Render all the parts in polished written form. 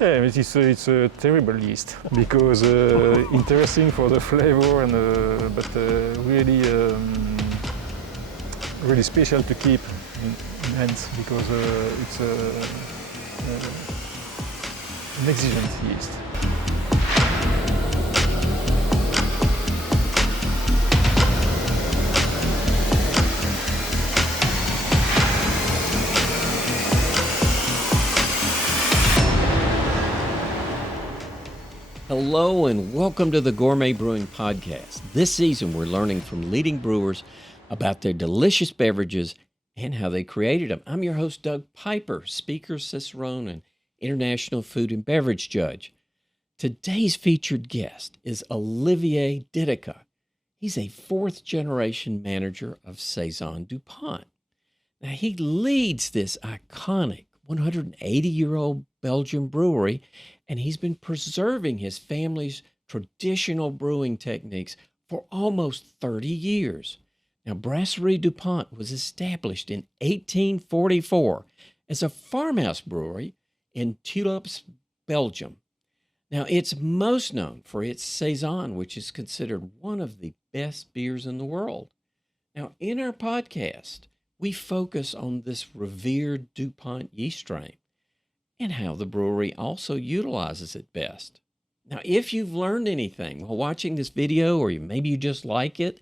Yeah, it's a terrible yeast because interesting for the flavor and but really really special to keep in hands because it's an exigent yeast. Hello and welcome to the Gourmet Brewing Podcast. This season we're learning from leading brewers about their delicious beverages and how they created them. I'm your host, Doug Piper, speaker, cicerone, and international food and beverage judge. Today's featured guest is Olivier Didica. He's a fourth-generation manager of Saison Dupont. Now, he leads this iconic 180-year-old Belgian brewery, and he's been preserving his family's traditional brewing techniques for almost 30 years. Now, Brasserie Dupont was established in 1844 as a farmhouse brewery in Tourpes Belgium. Now, it's most known for its Saison, which is considered one of the best beers in the world. Now, in our podcast, we focus on this revered DuPont yeast strain and how the brewery also utilizes it best. Now, if you've learned anything while watching this video, or maybe you just like it,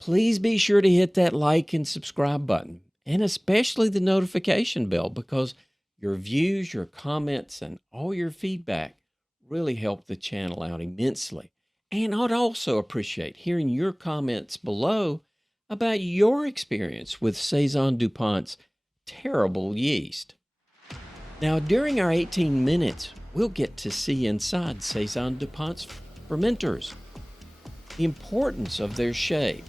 please be sure to hit that like and subscribe button, and especially the notification bell, because your views, your comments, and all your feedback really help the channel out immensely. And I'd also appreciate hearing your comments below about your experience with Saison Dupont's terrible yeast. Now, during our 18 minutes, we'll get to see inside Saison Dupont's fermenters, the importance of their shape,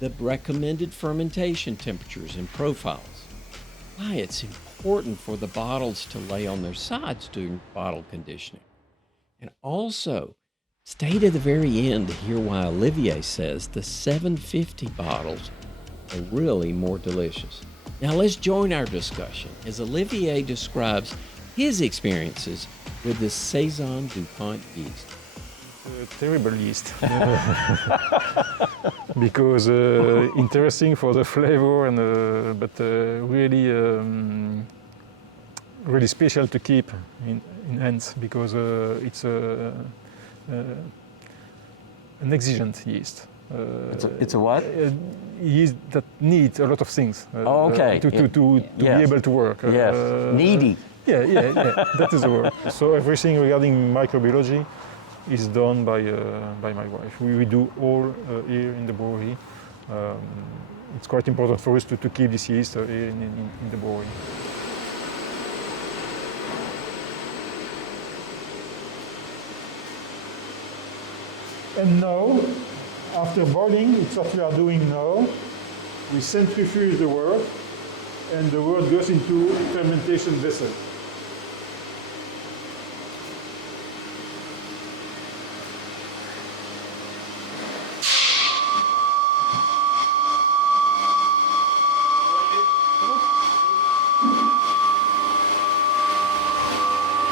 the recommended fermentation temperatures and profiles, why it's important for the bottles to lay on their sides during bottle conditioning, and also stay to the very end to hear why Olivier says the 750 bottles are really more delicious. Now let's join our discussion as Olivier describes his experiences with the Saison Dupont yeast. Terrible yeast because interesting for the flavor and but really really special to keep in hands because it's an exigent yeast. It's a what? Yeast that needs a lot of things to be Yes. able to work. Yes, needy. Yeah, that is the word. So everything regarding microbiology is done by my wife. We do all here in the brewery. It's quite important for us to keep this yeast here in the brewery. And now, after boiling, it's what we are doing now. We centrifuge the wort, and the wort goes into fermentation vessel.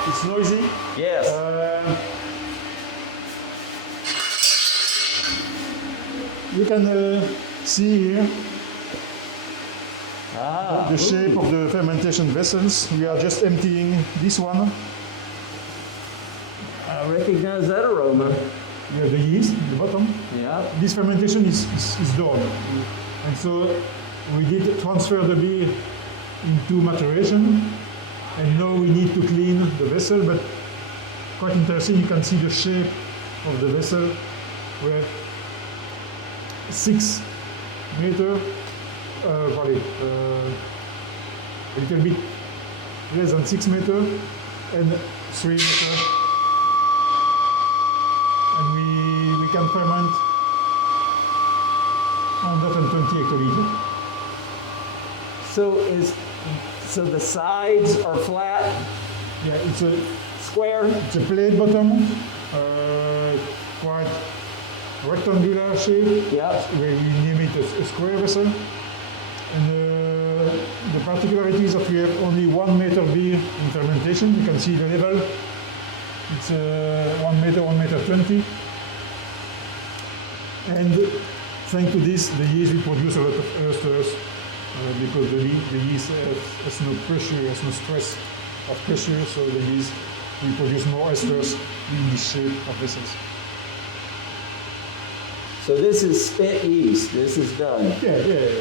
It's noisy. Yes. You can see here the shape of the fermentation vessels. We are just emptying this one. I recognize that aroma. We have the yeast at the bottom. Yeah. This fermentation is done. And so we did transfer the beer into maturation. And now we need to clean the vessel, but quite interesting, you can see the shape of the vessel where 6 meter, probably a little bit less than 6 meter and 3 meter. And we can ferment 120 hectoliters. So the sides are flat? Yeah, it's a Square? It's a plate bottom, quite rectangular shape. Yeah. We name it a square vessel. And the particularity is that we have only 1 meter beer in fermentation. You can see the level It's 1 meter, 1 meter 20. And thanks to this, the yeast will produce a lot of esters because the yeast has no pressure, has no stress of pressure, so the yeast will produce more esters in this shape of vessels. So this is spent yeast. This is done. Yeah.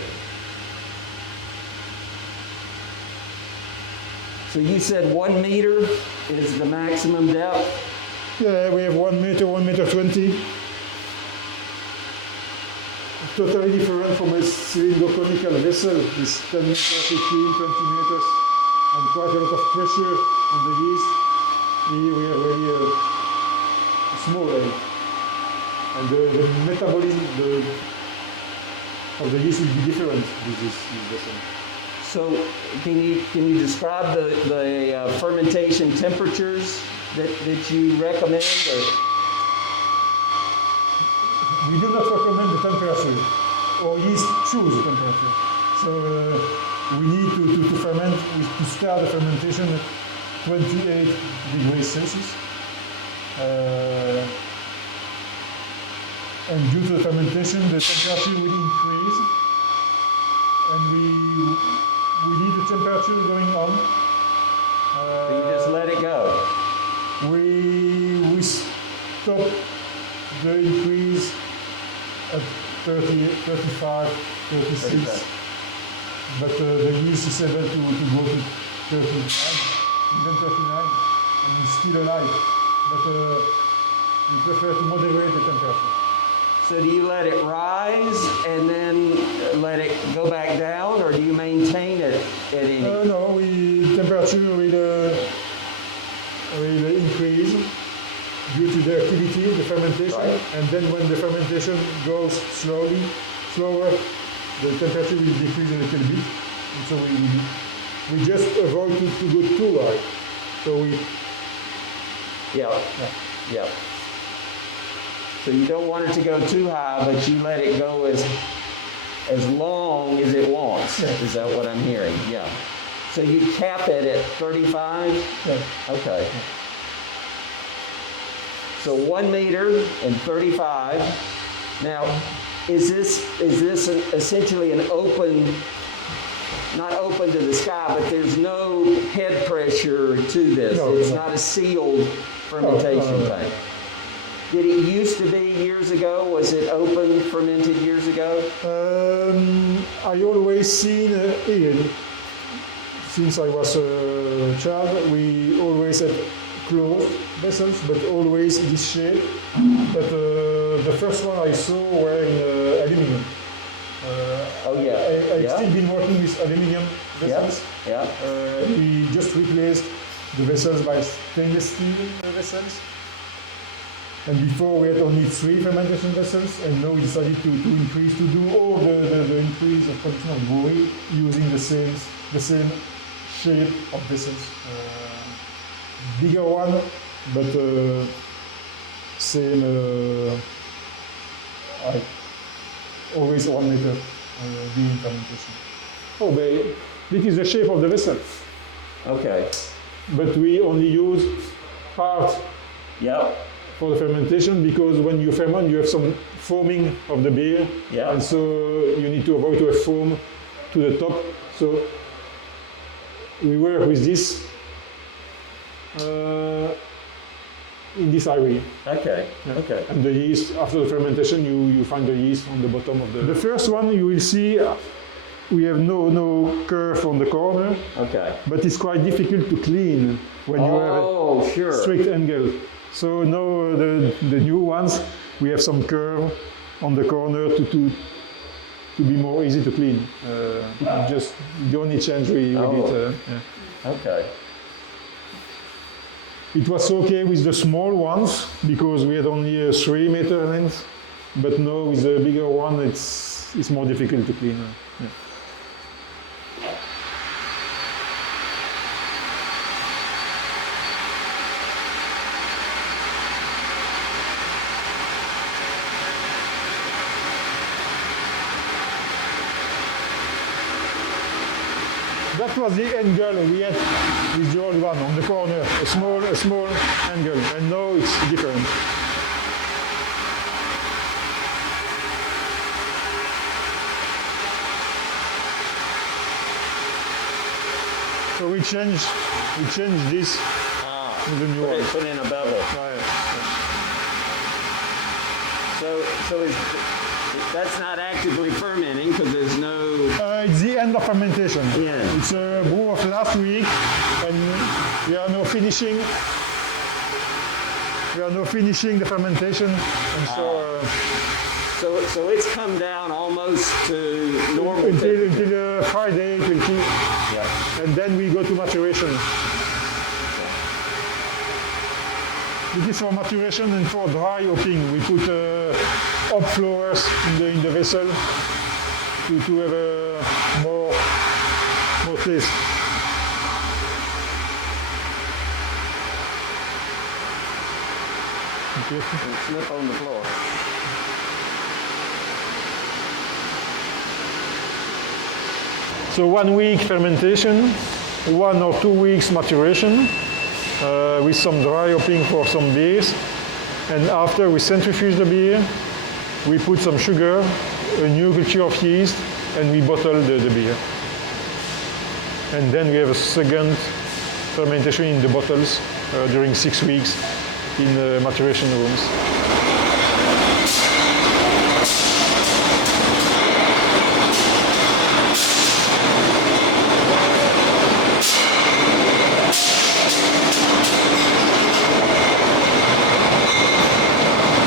So you said 1 meter is the maximum depth? Yeah, we have 1 meter, 1 meter 20. Totally different from a cylindroconical vessel. It's 10 meters, 15, 20 meters, and quite a lot of pressure on the yeast. Here we have really a small egg. And the metabolism of the yeast will be different with this vessel. So can you describe the fermentation temperatures that you recommend? Or? We do not recommend the temperature, or yeast choose the temperature. So we need to ferment, to start the fermentation at 28 degrees Celsius. And due to the fermentation, the temperature will increase, and we need the temperature going on. So you just let it go. We stop the increase at 30, 35, 36, 35. but the yeast is able to go to 39, even 39, and it's still alive. But we prefer to moderate the temperature. So do you let it rise and then let it go back down, or do you maintain it at any? No, temperature will increase due to the activity, the fermentation, Right. and then when the fermentation goes slower, the temperature will decrease a little bit. And so we just avoid to go too high. So Yeah. So you don't want it to go too high, but you let it go as long as it wants. Yeah. Is that what I'm hearing? Yeah. So you cap it at 35? yeah. Okay. So 1 meter and 35. Now, is this essentially an open, not open to the sky, but there's no head pressure to this? No, It's no. not a sealed fermentation no. tank. Did it used to be years ago? Was it open fermented years ago? I always seen here, since I was a child, we always had closed vessels, but always this shape. But the first one I saw were in aluminum. Oh yeah. I've Yeah. still been working with aluminum Yeah. vessels. Yeah. We just replaced the vessels by stainless steel vessels. And before we had only 3 fermentation vessels, and now we decided to increase, to do all the increase of production of brewery using the same shape of vessels. Bigger one, but same, always 1 meter during fermentation. Oh, but this is the shape of the vessel, Okay. but we only use part Yep. for the fermentation, because when you ferment, you have some foaming of the beer, Yeah. and so you need to avoid to have foam to the top. So we work with this in this area. Okay. Yeah. Okay. And the yeast, after the fermentation, you find the yeast on the bottom of the. The first one you will see, we have no curve on the corner, Okay. but it's quite difficult to clean when you have a Oh, sure. straight angle. So now the new ones, we have some curve on the corner to be more easy to clean. Just the only change we did. Okay. It was okay with the small ones because we had only a 3 meter length, but now with the bigger one, it's more difficult to clean. that was the angle we had with the old one on the corner, a small angle, and now it's different. So we changed this with the new one. Put in a bevel. So that's not actively fermenting because there's no... It's the end of fermentation. Yeah. It's a brew of last week, and we are now finishing the fermentation, and So it's come down almost to normal until Friday, and then we go to maturation. This is for maturation, and for dry hopping, we put hop flowers in the vessel to have more taste. Okay. and slip on the floor. So 1 week fermentation, 1 or 2 weeks maturation, with some dry hopping for some beers. And after we centrifuge the beer, we put some sugar, a new culture of yeast, and we bottle the beer. And then we have a second fermentation in the bottles during 6 weeks in the maturation rooms.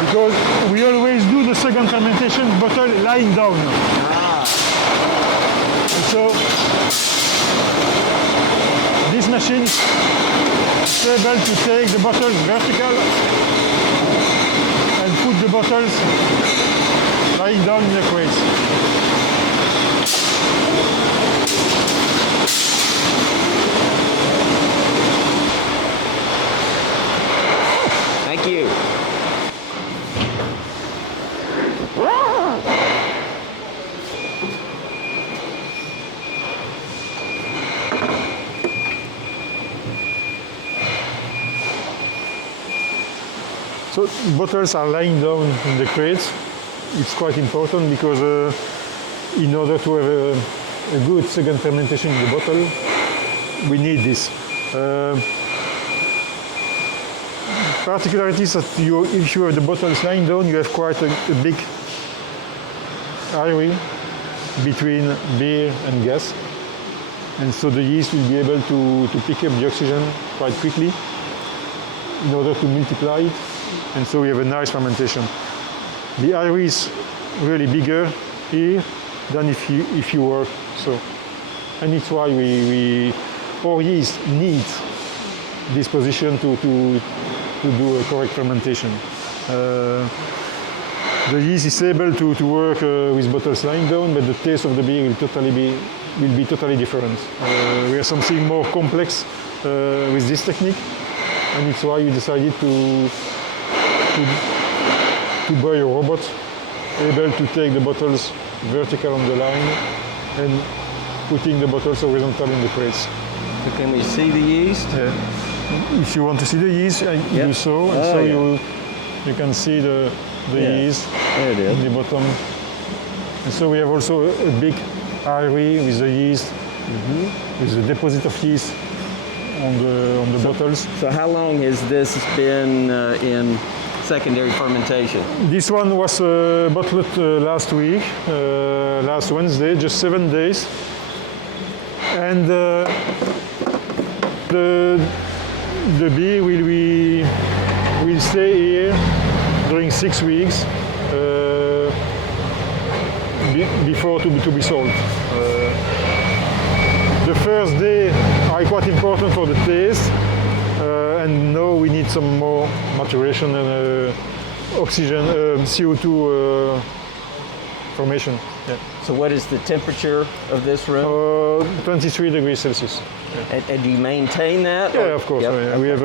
Because we always do the second fermentation bottle lying down. And so this machine is able to take the bottles vertical and put the bottles lying down in the crates. Thank you. So bottles are lying down in the crates. It's quite important because in order to have a good second fermentation in the bottle, we need this. Particularities that if you have the bottles lying down, you have quite a big airway between beer and gas. And so the yeast will be able to pick up the oxygen quite quickly in order to multiply it. And so we have a nice fermentation. The airway is really bigger here than if you work so. And it's why our yeast needs this position to do a correct fermentation. The yeast is able to work with bottles lying down, but the taste of the beer will be totally different. We have something more complex with this technique, and it's why we decided to buy a robot able to take the bottles vertical on the line and putting the bottles horizontal in the crates. So can we see the yeast? If you want to see the yeast, do so, and you can see the yeast in the bottom. And so we have also a big airway with the yeast, with the deposit of yeast on the bottles. So how long has this been in secondary fermentation? This one was bottled last week, last Wednesday, just 7 days. And the beer will stay here during 6 weeks before to be sold. The first day are quite important for the taste, and now we need some more maturation and oxygen, CO2 formation. Yeah. So what is the temperature of this room? 23 degrees Celsius. And do you maintain that? Yeah, of course. Yep. We have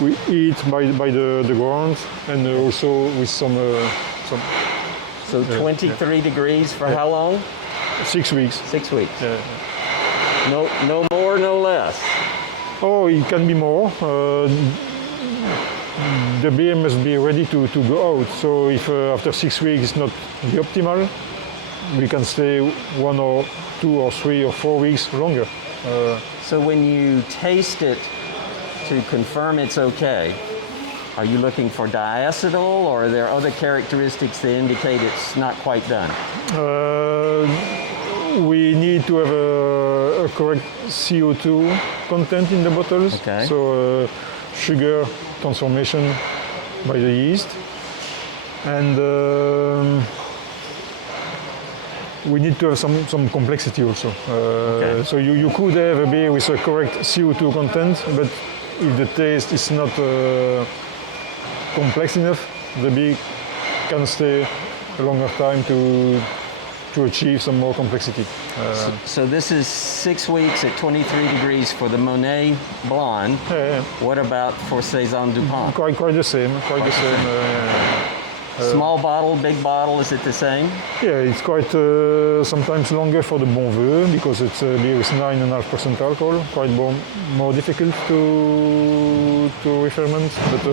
we eat by the ground, and also with some. So 23 degrees for how long? 6 weeks. 6 weeks. Yeah. No more, no less. Oh, it can be more. The beer must be ready to go out. So if after 6 weeks it's not the optimal, we can stay 1 or 2 or 3 or 4 weeks longer. So when you taste it to confirm it's okay, are you looking for diacetyl, or are there other characteristics that indicate it's not quite done? We need to have a correct CO2 content in the bottles. Okay. So sugar transformation by the yeast. And we need to have some complexity also. Okay. So you could have a beer with a correct CO2 content, but if the taste is not complex enough, the beer can stay a longer time to achieve some more complexity. So this is 6 weeks at 23 degrees for the Monet Blonde. Yeah. What about for Saison Dupont? Quite the same. Quite the same. Small bottle, big bottle, is it the same? Yeah, it's quite sometimes longer for the Bon Veu because it's a beer with 9.5% alcohol. Quite more difficult to re-ferment, but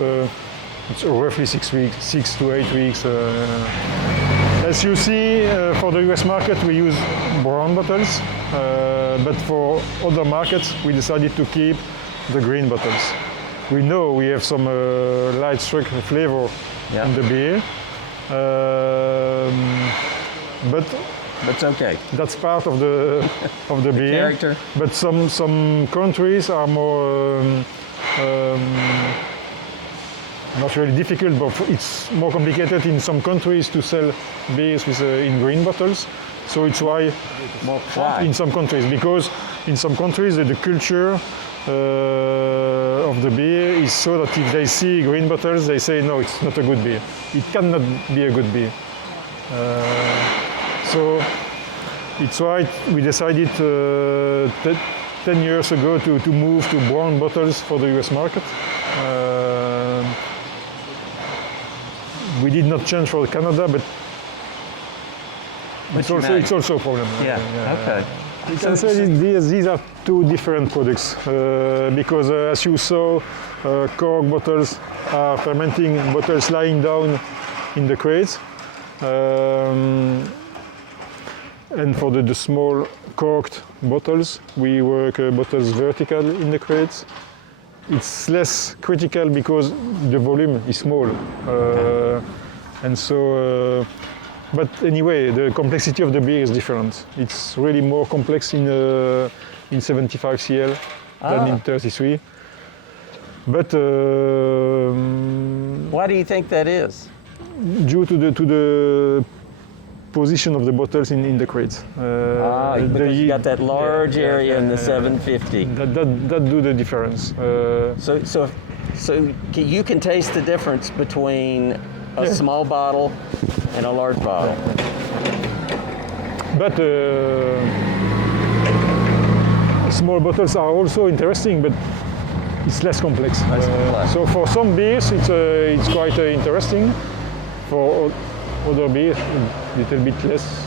it's roughly 6 weeks, 6 to 8 weeks. As you see, for the US market we use brown bottles, but for other markets we decided to keep the green bottles. We know we have some light struck flavor in the beer, but That's okay. that's part of the beer. Character. But some countries are more not really difficult, but it's more complicated in some countries to sell beers with in green bottles. So it's why in some countries, because in some countries the culture of the beer is so that if they see green bottles, they say no, it's not a good beer. It cannot be a good beer. So it's why we decided 10 years ago to move to brown bottles for the US market. We did not change for Canada, but it's also a problem. Okay. You can say these are two different products because as you saw, cork bottles are fermenting bottles lying down in the crates. And for the small corked bottles, we work bottles vertical in the crates. It's less critical because the volume is small. And so, but anyway, the complexity of the beer is different. It's really more complex in 75 CL than in 33. But why do you think that is? Due to the position of the bottles in the crates. Because you got that large area in the 750. That do the difference. So you can taste the difference between a small bottle and a large bottle. But small bottles are also interesting, but it's less complex. So for some beers, it's quite interesting. For other beers, a little bit less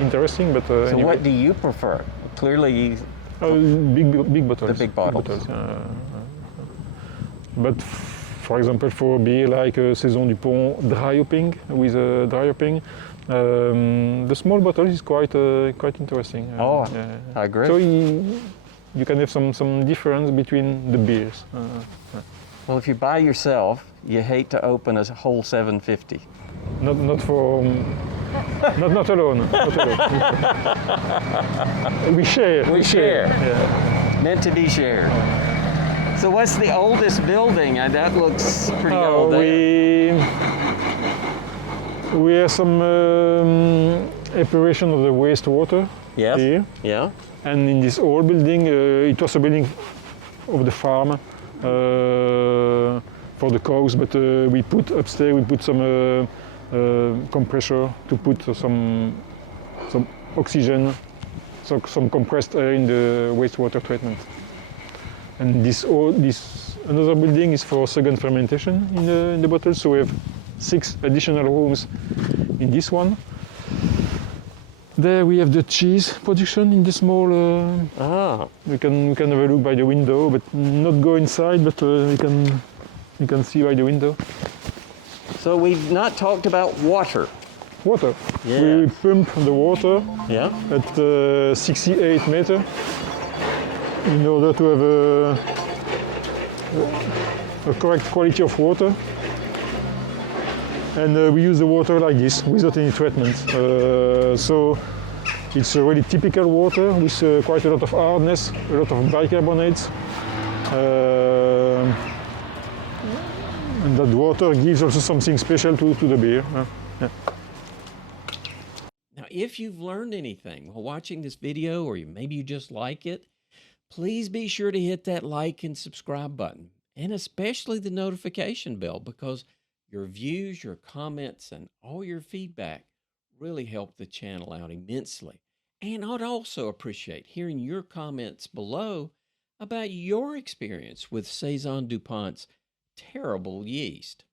interesting. But so anyway. what do you prefer? Clearly, big bottles. The big bottles. But for example, for a beer like Saison Dupont dry hopping with dry hopping, the small bottle is quite interesting. I agree. So you can have some difference between the beers. Well, if you buy yourself, you hate to open a whole 750. Not for not alone. Not alone. We share. Yeah. Meant to be shared. So what's the oldest building? That looks pretty old. We have some epuration of the wastewater here. Yeah. And in this old building, it was a building of the farm for the cows, but we put upstairs, some compressor to put some oxygen, so some compressed air in the wastewater treatment. And this another building is for second fermentation in the bottle, so we have 6 additional rooms in this one. There we have the cheese production in the small. We can have a look by the window, but not go inside. But we can see by the window. So we've not talked about water. Water. Yeah. We pump the water Yeah. at 68 meter in order to have a correct quality of water. And we use the water like this, without any treatment. So it's a really typical water with quite a lot of hardness, a lot of bicarbonates. And that water gives also something special to the beer. Yeah. Now, if you've learned anything while watching this video, or maybe you just like it, please be sure to hit that like and subscribe button, and especially the notification bell, because your views, your comments, and all your feedback really help the channel out immensely. And I'd also appreciate hearing your comments below about your experience with Saison Dupont's terrible yeast.